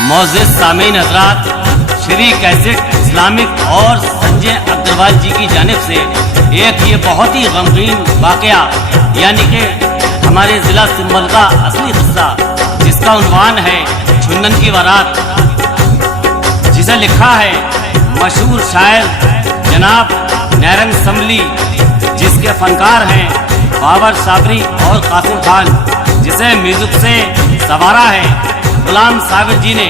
मोअज़्ज़िज़ सामीन हज़रात, Shri cassette Islamic और संजय अग्रवाल जी की जानिब से एक ये बहुत ही गमगीन वाक़या यानी कि हमारे ज़िला सिंबल का असली किस्सा, जिसका उन्वान है छुन्नन की बारात, जिसे लिखा है मशहूर शायर जनाब नैरंग संभली, जिसके फनकार हैं बाबर साबरी और कासिम खान, जिसे म्यूजिक से सवारा है गुलाम साबिर जी ने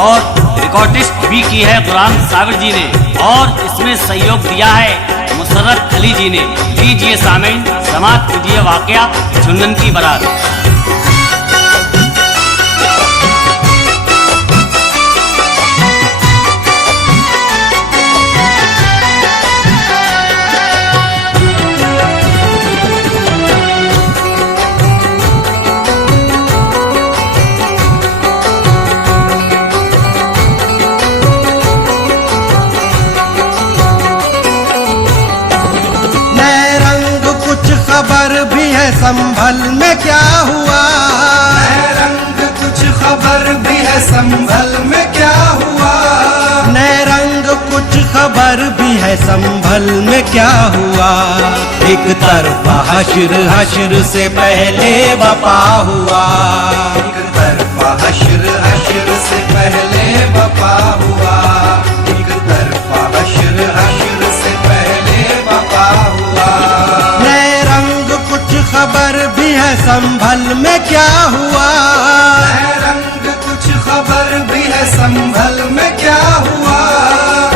और रिकॉर्डिस्ट भी की है गुलाम साबिर जी ने, और इसमें सहयोग दिया है मुसर्रत अली जी ने। लीजिए सामीन, समाअत कीजिए वाक़या छुन्नन की बारात। खबर भी है संभल में क्या हुआ, नए रंग कुछ खबर भी है संभल में क्या हुआ, नए रंग कुछ खबर भी है संभल में क्या हुआ। एक तरफा हश्र हश्र से पहले वफा हुआ, एक तरफा हश्र हश्र से पहले वफा हुआ, एक तरफा हश्र हश्र से पहले वफा हुआ। खबर भी है संभल में क्या हुआ, नए रंग कुछ खबर भी है संभल में क्या हुआ,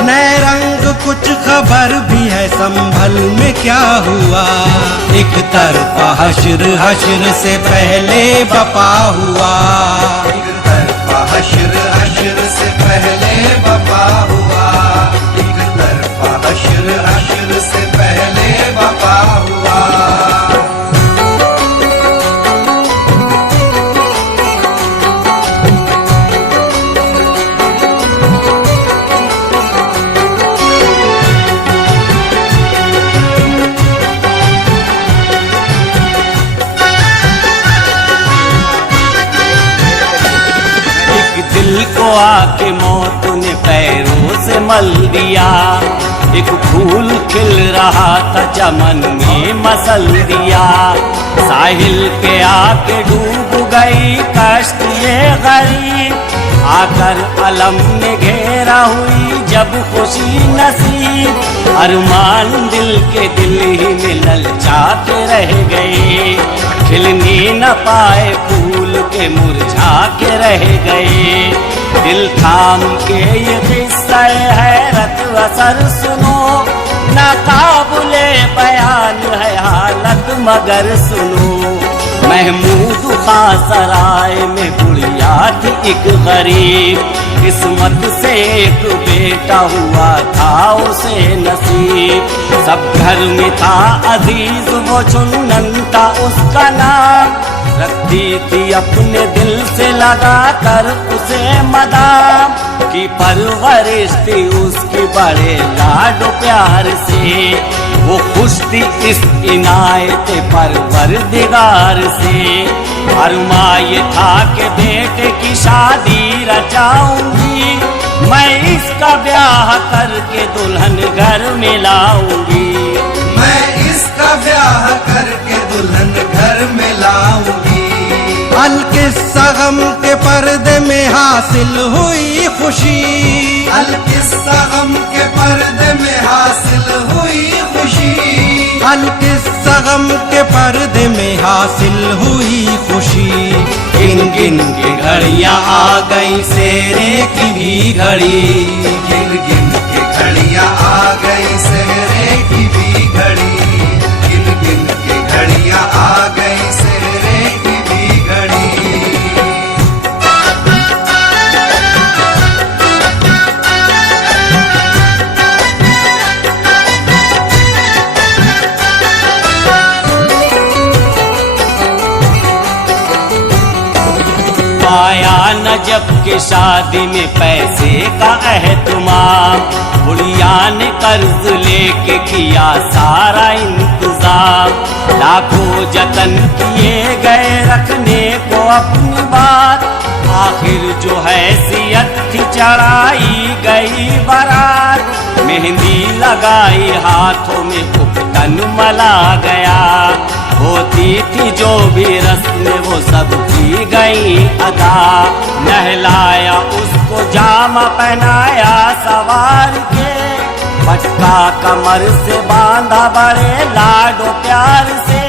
नए रंग कुछ खबर भी है संभल में क्या हुआ। एक तरफा हश्र हश्र से पहले वफा हुआ, एक तरफा हश्र हश्र से पहले वफा हुआ, एक तरफा हश्र हश्र से पहले वफा हुआ। दिल को आके मौत ने पैरों से मल दिया, एक फूल खिल रहा था चमन में मसल दिया, साहिल पे आके डूब गई कश्ती गरीब, आकर अलम ने घेरा हुई जब खुशी नसीब, अरमान दिल के दिल ही में ललचा के रह गए, खिलने न पाए फूल के मुरझा के रह गए। दिल थाम के ये किस्सा हैरत असर सुनो, नाकाबुले बयान है हालत मगर सुनो। महमूद खां सराय में बुढ़िया थी एक गरीब, किस्मत से एक बेटा हुआ था उसे नसीब, सब घर में था अजीज वो छुन्नन था उसका नाम, रखती थी अपने दिल से लगा कर उसे मदाम, की परवरिश थी उसकी बड़े लाडो प्यार से, वो खुश थी इस इनायत परवरदिगार से। अरमा ये था कि बेटे की शादी रचाऊंगी, मैं इसका ब्याह करके दुल्हन घर में लाऊंगी, मैं इसका ब्याह करके दुल्हन घर में लाऊंगी। अलकिस्सा गम के पर्दे में हासिल हुई खुशी, अलकिस्सा गम के पर्दे में हासिल हुई खुशी, अलकिस्सा गम के पर्दे में हासिल हुई खुशी। गिन गिन के घड़ियां आ गई सेरे की भी घड़ी, गिन गिन के घड़ियां आ गई सेरे की भी घड़ी, गिन गिन के घड़ियां आ गई सेरे की भी घड़ी। पाया नजब के शादी में पैसे का एहतमाम, बुढ़िया ने कर्ज लेके किया सारा इंतजाम, लाखों जतन किए गए रखने को अपनी बात, आखिर जो हैसियत चढ़ाई गई बारात, मेहंदी लगाई हाथों में उपटन मला गया। होती थी जो भी रस्में वो सब की गई अदा, नहलाया उसको जामा पहनाया सवार के, पटका कमर से बांधा बड़े लाडो प्यार से,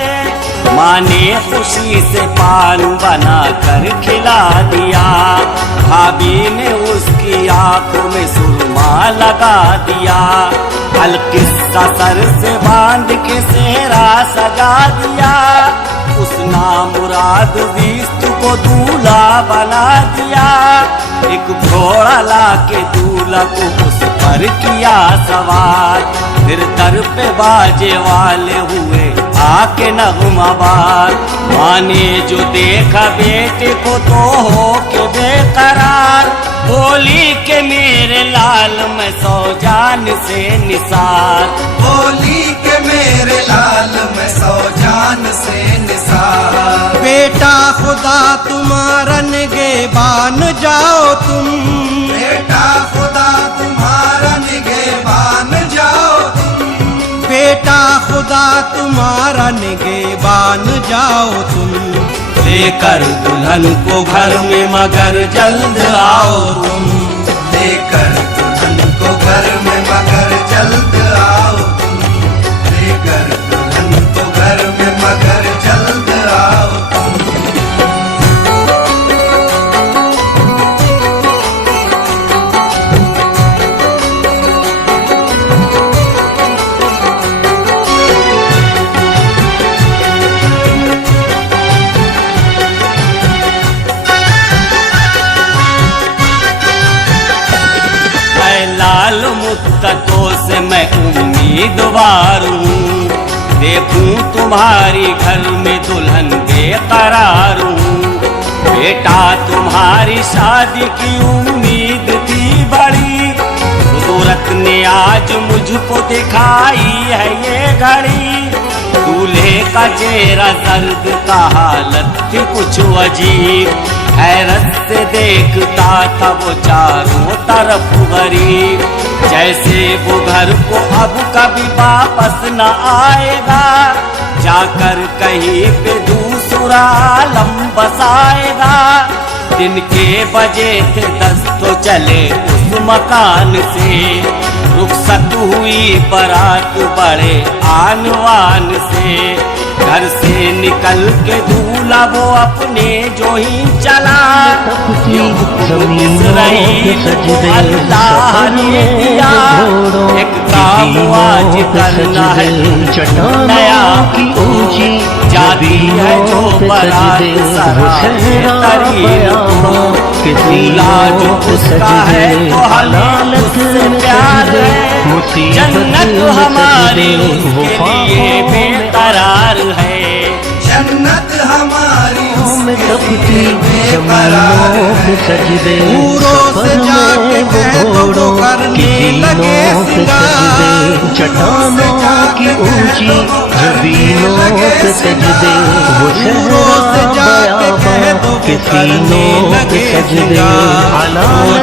माँ ने खुशी से पान बना कर खिला दिया, भाभी ने उसकी आंखों में सुरमा लगा दिया, अलकिस्सा सर से बांध के सेहरा सजा दिया, उस नामुराद विष्णु को दूल्हा बना दिया, एक घोड़ा ला के दूल्हा को उस पर किया सवार, फिर दर पे बाजे वाले हुए आके नगमाबार, माँ ने जो देखा बेटे को तो हो के बेकरार, बोली के मेरे लाल मैं सौ जान से निसार, बोली के मेरे लाल मैं सौ जान से निसार। बेटा खुदा तुम्हारा निगहबान जाओ तुम, बेटा खुदा तुम्हारा निगहबान जाओ तुम, बेटा खुदा तुम्हारा निगहबान जाओ तुम, लेकर दुल्हन को घर में मगर जल्द आओ तुम, लेकर दुल्हन को घर में मगर जल्द आओ तुम, लेकर दुल्हन को घर में मगर जल्द आओ तुम। लाल मुद्दतों से मैं उम्मीदवार हूँ, देखूं तुम्हारी घर में दुल्हन बेकरार हूँ, बेटा तुम्हारी शादी की उम्मीद थी बड़ी, कुदरत ने आज मुझको दिखाई है ये घड़ी, दूल्हे का चेहरा दर्द का हालत थी कुछ अजीब, हैरत से देखता था वो चारों तरफ गरीब, जैसे वो घर को अब कभी वापस न आएगा, जाकर कहीं पे दूसरा आलम बसाएगा, दिन के बजे थे 10 तो चले उस मकान से, रुखसत हुई बारात बड़े आनवान से, घर से निकल के दूल्हा वो अपने जो ही चला, अल्लाह ने दिया एक काम आज करना है नया की ऊंची, जाती है जो बारात दूल्हा जो उसका है तो हमें उससे प्यार है, जन्नत हमारी उसके लिए बेकरार है, जन्नत हमारी तपती जमीनों पे सजदे, पूरों से जाके कह दो करने लगे सिंगार, चट्टानों की ऊंची जमीनों पे सजदे, वो सहरा बयाबा के सीनों पे सजदे, हालात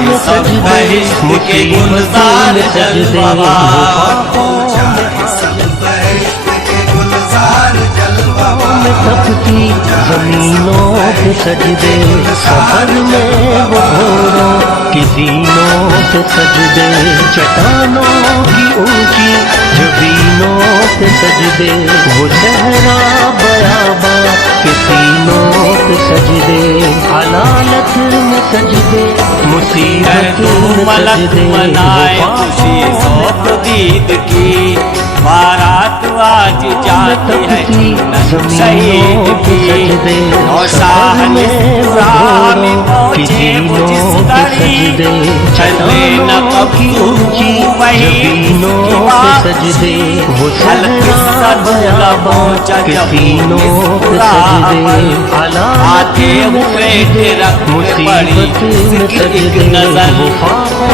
में सजदे, मुसीबत में सजदे, तपती जमीनों पे सजदे, सफर में वो घोड़ों की सीनों पे सजदे, चट्टानों की ऊंची जमीनों पे सजदे, वो सहरा बयाबा के सीनों पे सजदे, हलालत में सजदे, मुसीबत में सजदे, खुशी सौख दीद की बारात आज जाती है शहीद की, नौशाह में पहुंचे वो जिस घड़ी, चले न कभी वही सजदे, अलकिस्सा दूल्हा पहुंचा जब आते हुए रख पड़ी एक नजर,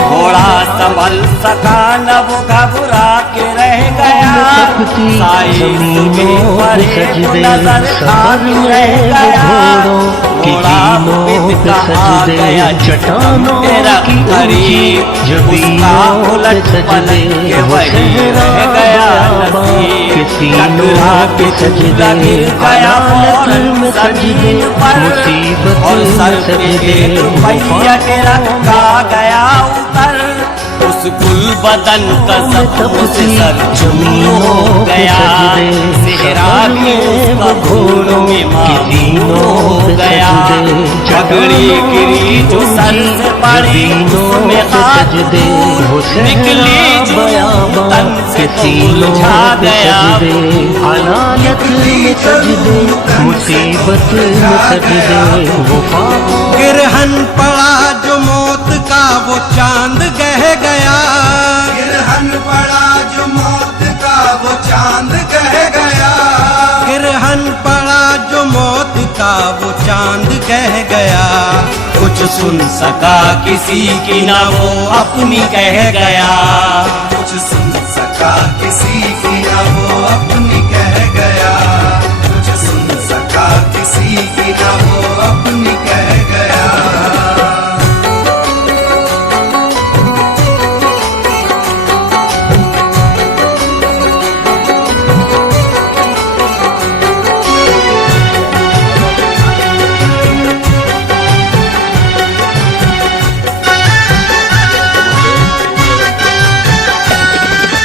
घोड़ा संभल सका न वो घबरा के रह गया, साई सुबह पर एक नजर खाक रह गया, थोड़ा बिद का आ गया चट्टानों तेरा करीब, उसका उलट पलट के वही रह गया नसीब। टकरा के झूला गिर गया फौरन जमीन पर, और सर पे एक पहिया के रखा गया ऊपर। उस गुल बदन का जख्म से सर चूर हो गया, सेहरा भी उसका खून में मामूर हो गया। पगड़ी गिरी जो सर से पड़ी उसमें खातून निकली जो तन से तो उलझा गया। मुसीबत में सजदे वफा गिरहन पड़ा जो मौत का वो चांद गह गया, गिरहन पड़ा जो मौत का वो चांद कह गया। गिरहन पड़ा जो मौत का वो चांद कह गया। कुछ सुन सका किसी की ना वो अपनी कह गया, कुछ सुन सका किसी की ना वो अपनी कह गया, कुछ सुन सका किसी की ना वो अपनी कह गया।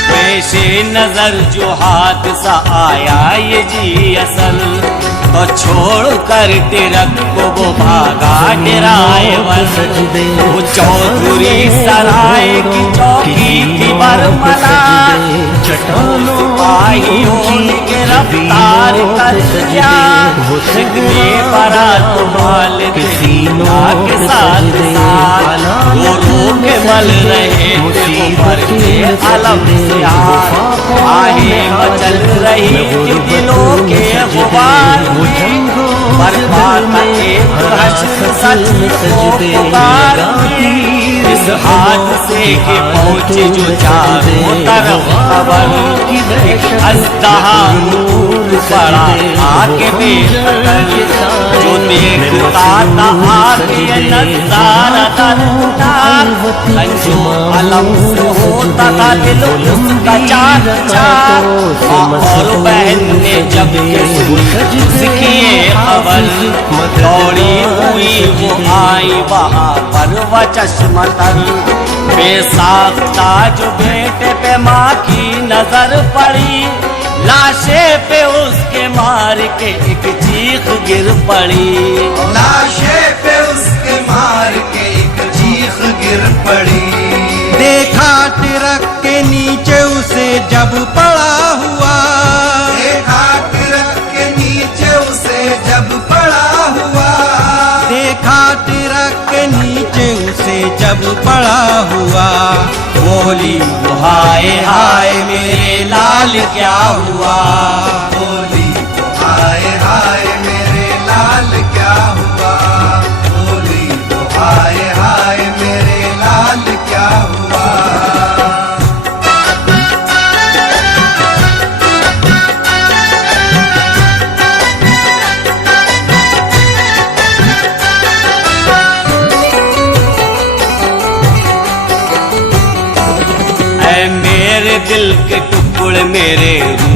पेशे नजर जो हादसा आया ये जी असल, तो छोड़ कर तिरक को वो भागा डराए सजदे वो चौधरी सराय की चौकी थी बरमला। चट्टानों सिपाहियों ने गिरफ्तार कर लिया, सिकने परा तो माल सीना के साथ साथ वो रोक मल रहे थे वो भर के अलम से हाथ। आहें मचल रही थी दिलों के गुबार में, बर्बाद एक हश्र सच को पुकार में। इस हादसे के पहुंचे जो चारों तरफ खबर, एक अज़दहा नूर पड़ा आके बेखबर, जो देखता था आके नज़ारा दर्दनाक। रंजो अलम से होता था दिल उसका चाक चाक, और बहन ने जब के सुनी उसकी खबर, दौड़ी हुई वो आई वहाँ पर वह चश्मा तर। बेसाख्ता जो बेटे पे माँ की नजर पड़ी, लाशे पे उसके मार के एक चीख गिर पड़ी। लाशे पे उसके मार के एक चीख गिर पड़ी। देखा ट्रक के नीचे उसे जब पड़ा हुआ, देखा ट्रक के नीचे उसे जब पड़ा हुआ। देखा ट्रक के नीचे उसे जब पड़ा हुआ। बोली वो हाय हाय मेरे लाल क्या हुआ, बोली वो हाय हाय मेरे लाल क्या हुआ, बोली वो हाय हाय मेरे लाल क्या हुआ। मेरे दिल के टुकड़े मेरे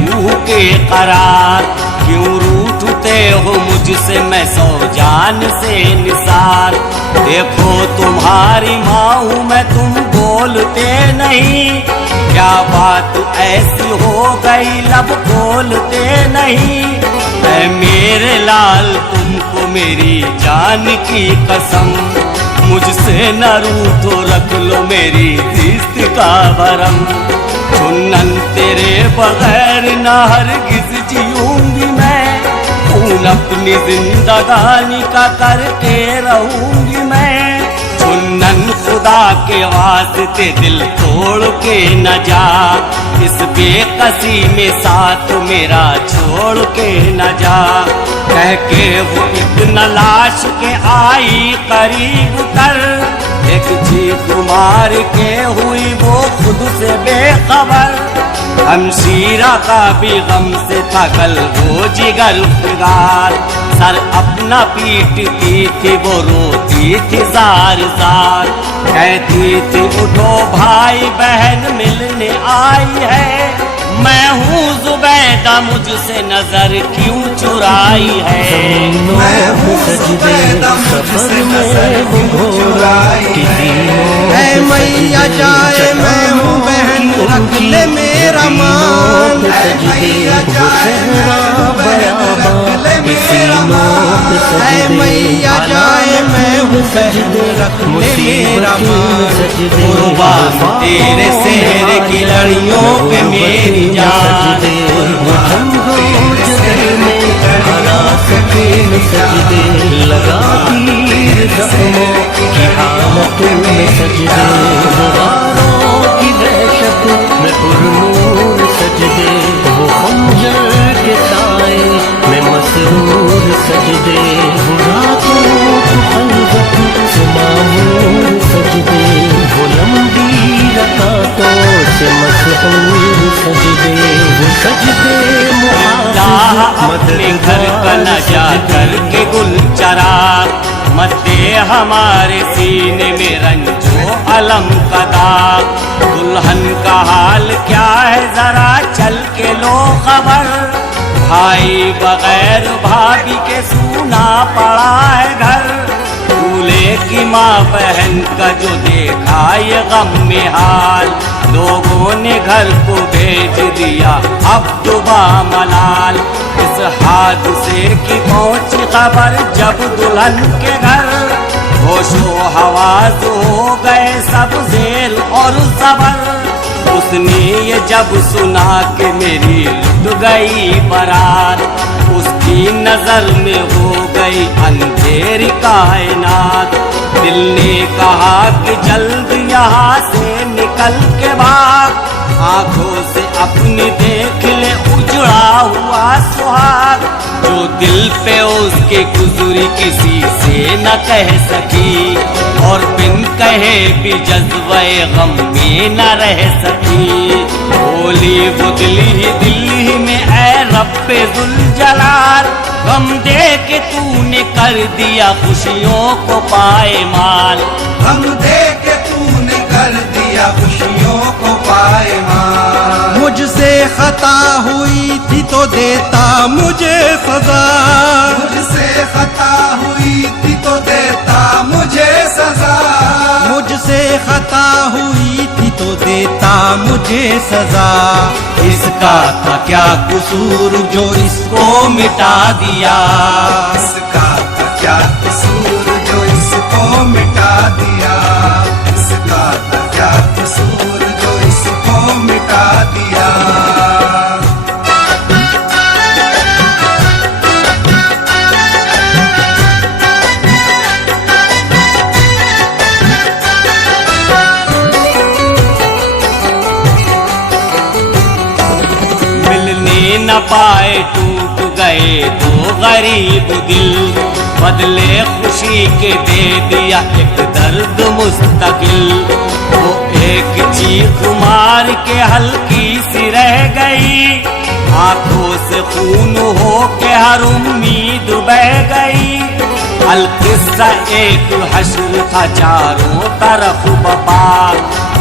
रूह के करार, क्यों रूठते हो मुझसे मैं सौ जान से निसार। देखो तुम्हारी माँ हूँ मैं तुम बोलते नहीं, क्या बात ऐसी हो गई लब बोलते नहीं। मैं मेरे लाल तुमको मेरी जान की कसम, मुझसे न रूठो रख लो मेरी रिश्त का भरम। चुन्नन तेरे बगैर न हरगिज जीऊंगी मैं, खून अपनी जिंदगानी का करके रहूंगी मैं। चुन्नन खुदा के वास्ते दिल तोड़ के न जा, इस बेकसी में साथ मेरा छोड़ के न जा। कह के वो इतना लाश के आई करीब कर, एक चीख मार के हुई वो खुद से बेखबर। हमशीरा का भी गम से था कल वो जिगर फिगार, सर अपना पीटती थी वो रोती थी जार जार, कहती थी उठो भाई बहन मिलने आई है। मैं हूँ जुबैदा मुझसे नजर क्यों चुराई है। मैं हूँ जुबैदा मुझसे नजर क्यों चुराई है। ऐ मैया जाए मैं हूँ बहन रख ले मेरा मान। ऐ मैया जाए मैं हूँ बहन रख ले मेरा मान। ऐ मैया जाए मैं हूँ बहन रख ले मेरा मान। कुर्बान तेरे सेहरे की लड़ियों पे मेरी जान। सजदे लगा तीर जख्मों की हालत में सजदे, गुबारों की दहशत में पुरनूर सजदे, वो खंजर के साए में मसरूर सजदे, रातों की खलवत से मामूर सजदे, वो लंबी रकातों से मसरूर सजदे, वो सजदे अपने घर का न जा करके गुल चरा, मत दे हमारे सीने में रंजो अलम का दाग। दुल्हन का हाल क्या है जरा चल के लो खबर, भाई बगैर भाभी के सूना पड़ा है घर। दूल्हे की माँ बहन का जो देखा ये गम में हाल, लोगों ने घर को भेज दिया अब दुबा मलाल। इस हादसे की पहुंची खबर जब दुल्हन के घर, होशो हवास हो गए सब जेल और जबर। उसने ये जब सुना कि मेरी लुट गई बारात, उसकी नजर में हो गई अंधेरी कायनात। दिल ने कहा कि जल्द यहाँ से निकल के भाग, आंखों से अपनी देख ले उजड़ा हुआ सुहाग। जो दिल पे उसके गुजरी किसी से न कह सकी, और बिन कहे भी जज्बे गम में न रह सकी। बोली बुदली दिल्ली में ऐ रब्बे जुल जलाल, गम दे के तूने कर दिया खुशियों को पाए माल। हम दे के तूने कर दिया खुशियों को पाए माल। मुझसे खता हुई थी तो देता मुझे सजा, मुझसे खता हुई थी तो देता मुझे सजा। मुझसे खता हुई थी तो देता मुझे सजा। इसका था क्या कसूर जो इसको मिटा दिया, इसका था क्या कसूर जो इसको मिटा दिया। इसका था क्या कसूर जो इसको मिटा दिया। न पाए टूट गए दो गरीब दिल, बदले खुशी के दे दिया एक दर्द मुस्तकिल। वो एक चीख मार के हल्की सी रह गई, आंखों से खून हो के हर उम्मीद बह गई। अलकिस्सा एक हश्र था चारों तरफ बपा,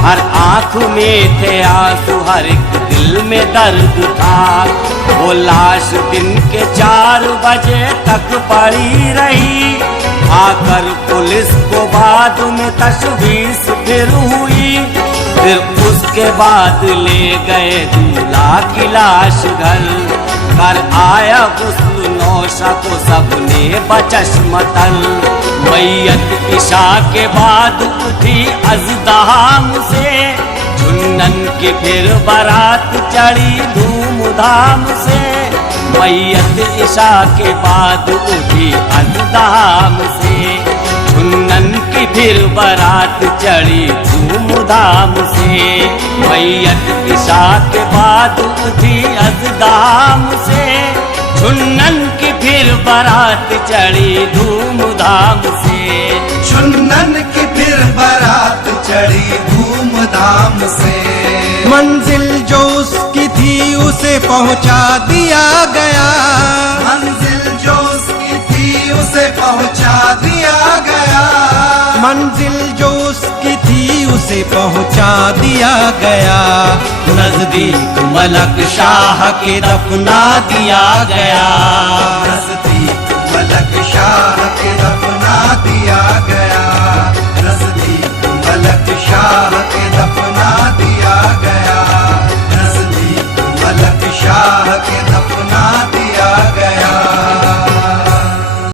हर आंख में थे आंसू हर एक दिल में दर्द था। वो लाश दिन के 4 बजे तक पड़ी रही, आकर पुलिस को बाद में तशवीश फिर हुई। फिर उसके बाद ले गए दूल्हा की लाश घर, कर आया गुस्ल नौशा को सबने बचश्मतल। मैयत इशा के बाद उठी अज़दाम से, चुन्नन की फिर बारात चढ़ी धूमधाम से। मैयत इशा के बाद उठी अज़दाम से, चुन्नन की फिर बारात चढ़ी धूमधाम से। मैयत इशा के बाद उठी अज़दाम से, चुन्नन की फिर बारात चढ़ी धूमधाम से। चुन्नन की फिर बारात चढ़ी धूमधाम से। मंजिल जो उसकी थी उसे पहुंचा दिया गया, मंजिल जो उसकी थी मंजिल जो उसकी थी उसे पहुंचा दिया गया, नजदीक मलक शाह के दफना दिया गया। नजदीक मलक शाह के